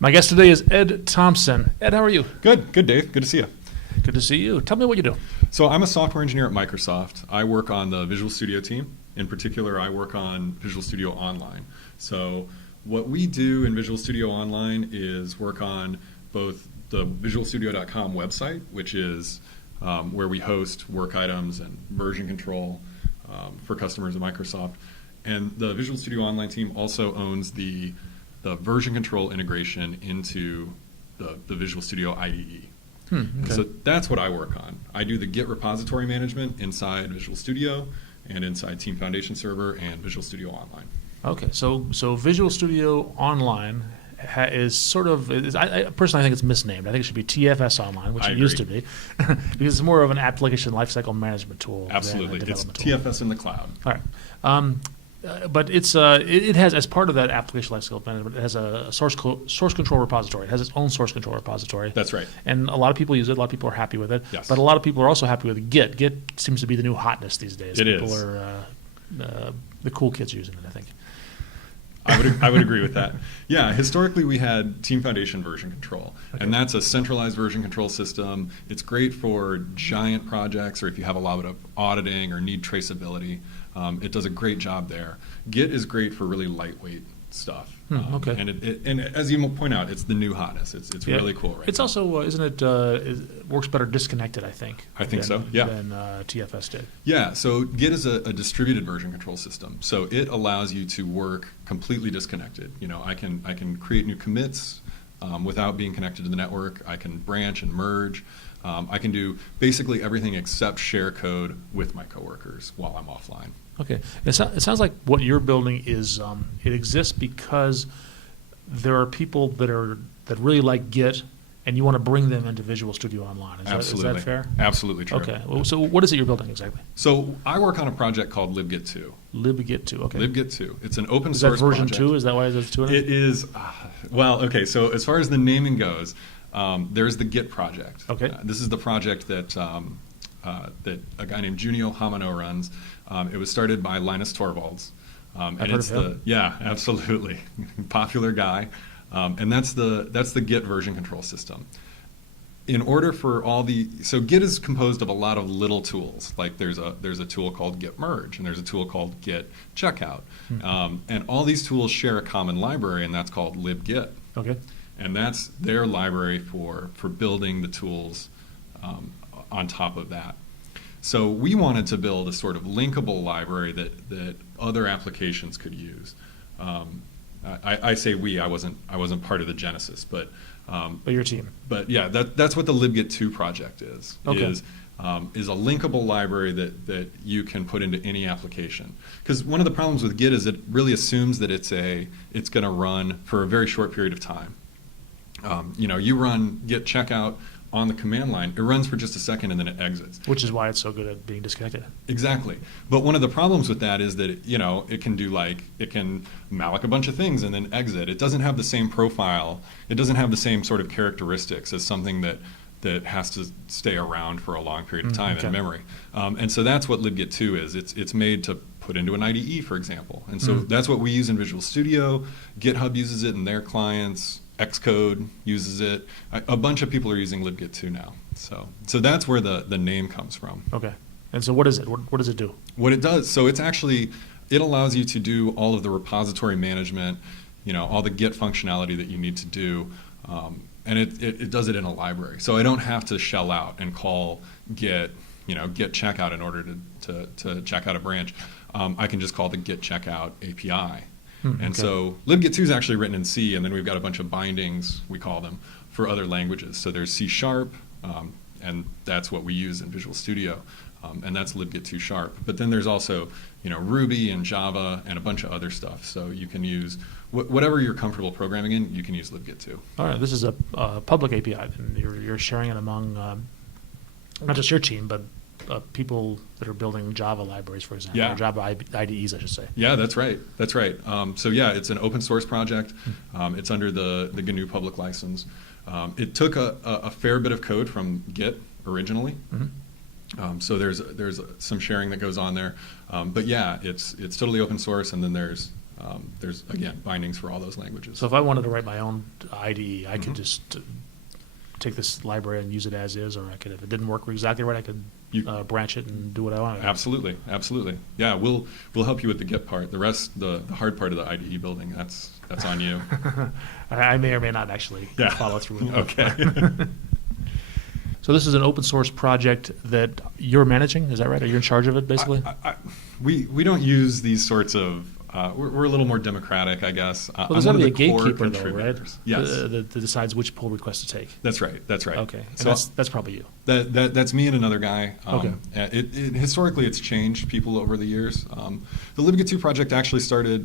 My guest today is Ed Thomson. Ed, how are you? Good, Dave. Good to see you. Good to see you. Tell me what you do. So I'm a software engineer at Microsoft. I work on the Visual Studio team. In particular, I work on Visual Studio Online. So what we do in Visual Studio Online is work on both the visualstudio.com website, which is where we host work items and version control for customers at Microsoft. And the Visual Studio Online team also owns the version control integration into the Visual Studio IDE. Okay. So that's what I work on. I do the Git repository management inside Visual Studio and inside Team Foundation Server and Visual Studio Online. Okay, so Visual Studio Online is sort of, I personally think it's misnamed. I think it should be TFS Online, which I it agree. used to be, because it's more of an application lifecycle management tool. Absolutely. Than a It's development tool. TFS in the cloud. All right. But it has, as part of that application lifecycle management, it has a source control repository. It has its own source control repository. That's right. And a lot of people use it. A lot of people are happy with it. Yes. But a lot of people are also happy with Git. Git seems to be the new hotness these days. It people is. are the cool kids using it, I think. I would agree with that. Yeah, historically we had Team Foundation version control, and that's a centralized version control system. It's great for giant projects or if you have a lot of auditing or need traceability. It does a great job there. Git is great for really lightweight stuff. Okay. And as you point out, it's the new hotness. It's Yeah. really cool right It's now. also, isn't it, it works better disconnected, I think. I think so, yeah. Than TFS did. Yeah, so Git is a distributed version control system. So it allows you to work completely disconnected. You know, I can create new commits without being connected to the network. I can branch and merge. I can do basically everything except share code with my coworkers while I'm offline. Okay. It sounds like what you're building is, it exists because there are people that really like Git, and you want to bring them into Visual Studio Online. Is that fair? Absolutely true. Okay. Well, so what is it you're building exactly? So I work on a project called libgit 2. libgit 2. Okay. libgit 2. It's an open Is that source version project. 2? Is that why there's 2 in it? It is, well, okay, so as far as the naming goes, there's the Git project. Okay. This is the project that that a guy named Junio Hamano runs. It was started by Linus Torvalds. I've heard of him. Yeah, absolutely. Popular guy. And that's the Git version control system. In order for so Git is composed of a lot of little tools. Like there's a tool called Git merge, and there's a tool called Git checkout. And all these tools share a common library, and that's called libgit. Okay. And that's their library for building the tools on top of that. So we wanted to build a sort of linkable library that other applications could use. I say we. I wasn't part of the genesis, but your team. But yeah, that's what the libgit 2 project is. Okay. Is a linkable library that you can put into any application. Because one of the problems with Git is it really assumes that it's going to run for a very short period of time. You run Git checkout on the command line, it runs for just a second and then it exits. Which is why it's so good at being disconnected. Exactly. But one of the problems with that is that it can malloc a bunch of things and then exit. It doesn't have the same profile. It doesn't have the same sort of characteristics as something that has to stay around for a long period of time in memory. And so that's what libgit 2 is. It's made to put into an IDE, for example. And so that's what we use in Visual Studio. GitHub uses it in their clients. Xcode uses it. A bunch of people are using libgit 2 now. So that's where the name comes from. Okay. And so what is it? What does it do? What it does, so it allows you to do all of the repository management, all the Git functionality that you need to do, and it does it in a library. So I don't have to shell out and call Git checkout in order to check out a branch. I can just call the Git checkout API. And so libgit 2 is actually written in C, and then we've got a bunch of bindings, we call them, for other languages. So there's C#, and that's what we use in Visual Studio, and that's libgit 2 sharp. But then there's also Ruby and Java and a bunch of other stuff. So you can use whatever you're comfortable programming in, you can use libgit 2. All right. This is a public API, and you're sharing it among not just your team, but people that are building Java libraries, for example, or Java IDEs, I should say. Yeah, that's right. That's right. So yeah, it's an open source project. It's under the GNU public license. It took a fair bit of code from Git originally. So there's some sharing that goes on there. But yeah, it's totally open source, and then there's there's, again, bindings for all those languages. So if I wanted to write my own IDE, I could just take this library and use it as is, or I could, if it didn't work exactly right, I could branch it and do what I want. Absolutely, absolutely. Yeah, we'll help you with the Git part. The rest, the hard part of the IDE building, that's on you. I may or may not actually follow through with Okay. So this is an open source project that you're managing, is that right? Are you in charge of it, basically? We don't use these sorts of. We're a little more democratic, I guess. Well, there's got to be a gatekeeper, though, right? Yes. That decides which pull request to take. That's right. That's right. Okay. And So that's probably you. That's me and another guy. Okay. Historically, it's changed people over the years. The libgit 2 project actually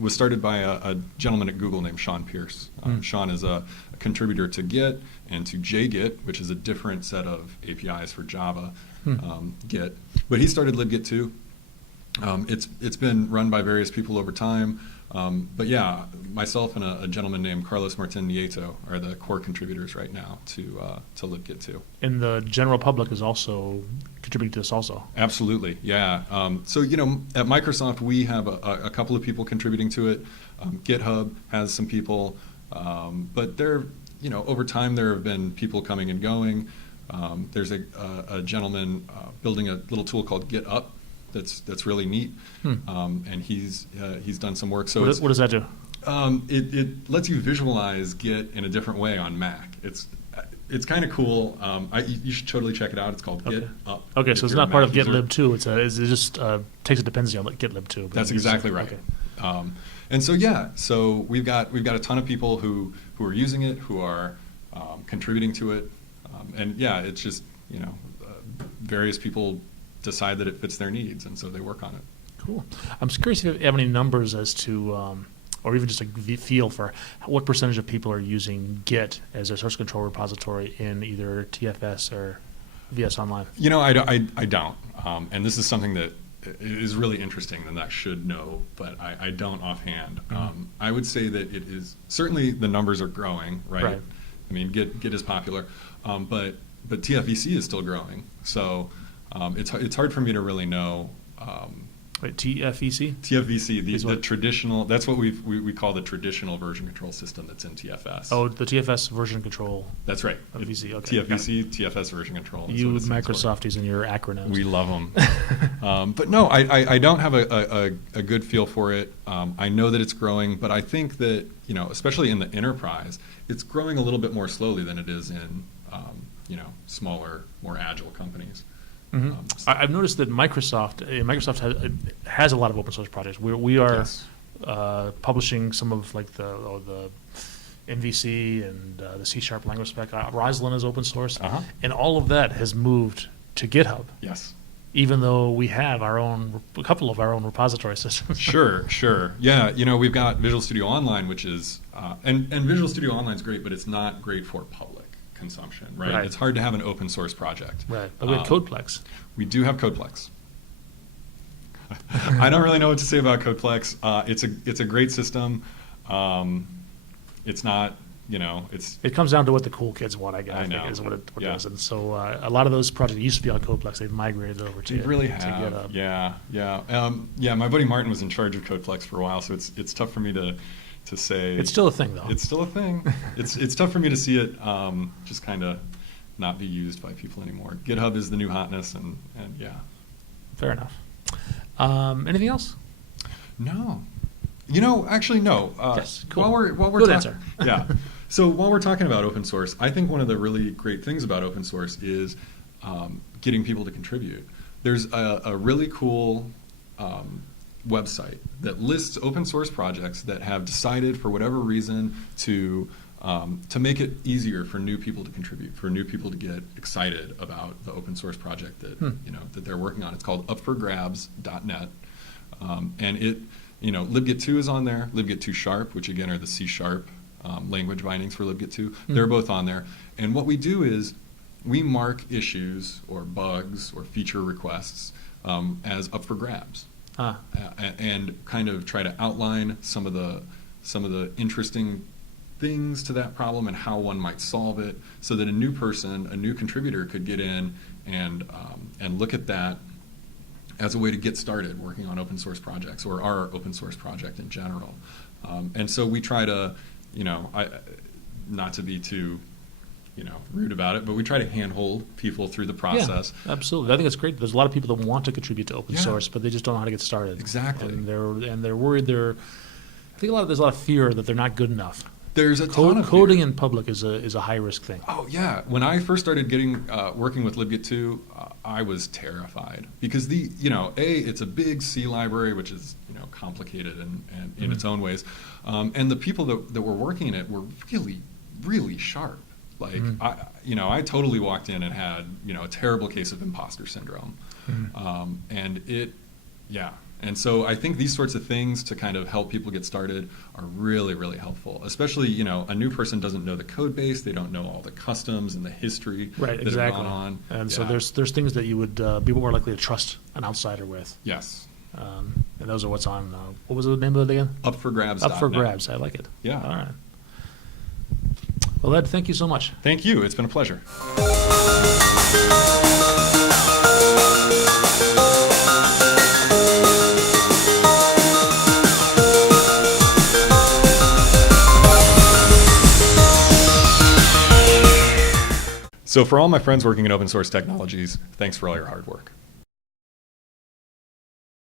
was started by a gentleman at Google named Sean Pierce. Sean is a contributor to Git and to JGit, which is a different set of APIs for Java Git. But he started libgit 2. It's been run by various people over time, but yeah, myself and a gentleman named Carlos Martin Nieto are the core contributors right now to libgit 2. And the general public is also contributing to this also. Absolutely, yeah. So at Microsoft we have a couple of people contributing to it. GitHub has some people, but over time there have been people coming and going. There's a gentleman building a little tool called GitUp. That's really neat, and he's done some work. So what does that do? It lets you visualize Git in a different way on Mac. It's kind of cool. You should totally check it out. It's called GitUp. Okay, so it's not part of GitLib 2. It just takes a dependency on GitLib 2. That's exactly right. Okay. And so we've got a ton of people who are using it, who are contributing to it, and yeah, it's just various people decide that it fits their needs, and so they work on it. Cool. I'm curious if you have any numbers as to, or even just a feel for what percentage of people are using Git as their source control repository in either TFS or VS Online. I don't, and this is something that is really interesting and that I should know, but I don't offhand. I would say that it is certainly the numbers are growing, right? I mean, Git is popular, but TFVC is still growing, so. It's hard for me to really know. Wait, TFVC? TFVC, the traditional. That's what we call the traditional version control system that's in TFS. Oh, the TFS version control. That's right. VC. Okay. TFVC, TFS version control. You Microsofties and your acronyms. We love them. But no, I don't have a good feel for it. I know that it's growing, but I think that especially in the enterprise, it's growing a little bit more slowly than it is in smaller, more agile companies. I've noticed that Microsoft has a lot of open source projects. We are publishing some of like the MVC and the C# language spec. Roslyn is open source, and all of that has moved to GitHub. Yes. Even though we have a couple of our own repository systems. Sure. Yeah, we've got Visual Studio Online, which is and Visual Studio Online is great, but it's not great for public consumption, right? It's hard to have an open source project. Right, but we have Codeplex. We do have Codeplex. I don't really know what to say about Codeplex. It's a great system. It's not, it's... It comes down to what the cool kids want, I guess. I know. Is what it is. And so a lot of those projects used to be on Codeplex. They've migrated over to They really to have. GitHub. Yeah. My buddy Martin was in charge of Codeplex for a while, so it's tough for me to say. It's still a thing, though. It's still a thing. It's tough for me to see it just kind of not be used by people anymore. GitHub is the new hotness, and yeah. Fair enough. Anything else? No. Actually, no. Yes, cool. While we're Good answer. Yeah. So while we're talking about open source, I think one of the really great things about open source is getting people to contribute. There's a really cool website that lists open source projects that have decided, for whatever reason, to make it easier for new people to contribute, for new people to get excited about the open source project that that they're working on. It's called upforgrabs.net, and it libgit 2 is on there, libgit 2 sharp, which again are the C# language bindings for libgit 2. They're both on there, and what we do is we mark issues or bugs or feature requests as up for grabs. And kind of try to outline some of the interesting things to that problem and how one might solve it, so that a new contributor could get in and look at that as a way to get started working on open source projects or our open source project in general. And so we try to, not to be too, rude about it, but we try to handhold people through the process. Yeah, absolutely. I think it's great. There's a lot of people that want to contribute to open source, but they just don't know how to get started. Exactly. And they're worried. There's a lot of fear that they're not good enough. There's a ton of coding fear. in public is a high risk thing. Oh yeah, when I first started working with libgit 2, I was terrified because it's a big C library which is complicated and in its own ways, and the people that were working in it were really really sharp. Like I totally walked in and had a terrible case of imposter syndrome, and so I think these sorts of things to kind of help people get started are really, really helpful. Especially, a new person doesn't know the code base, they don't know all the customs and the history that have gone on. And so there's things that you would be more likely to trust an outsider with. Yes. And those are what's on. What was the name of it again? Up for grabs. Up for grabs. I like it. Yeah. All right. Well, Ed, thank you so much. Thank you. It's been a pleasure. So for all my friends working in open source technologies, thanks for all your hard work.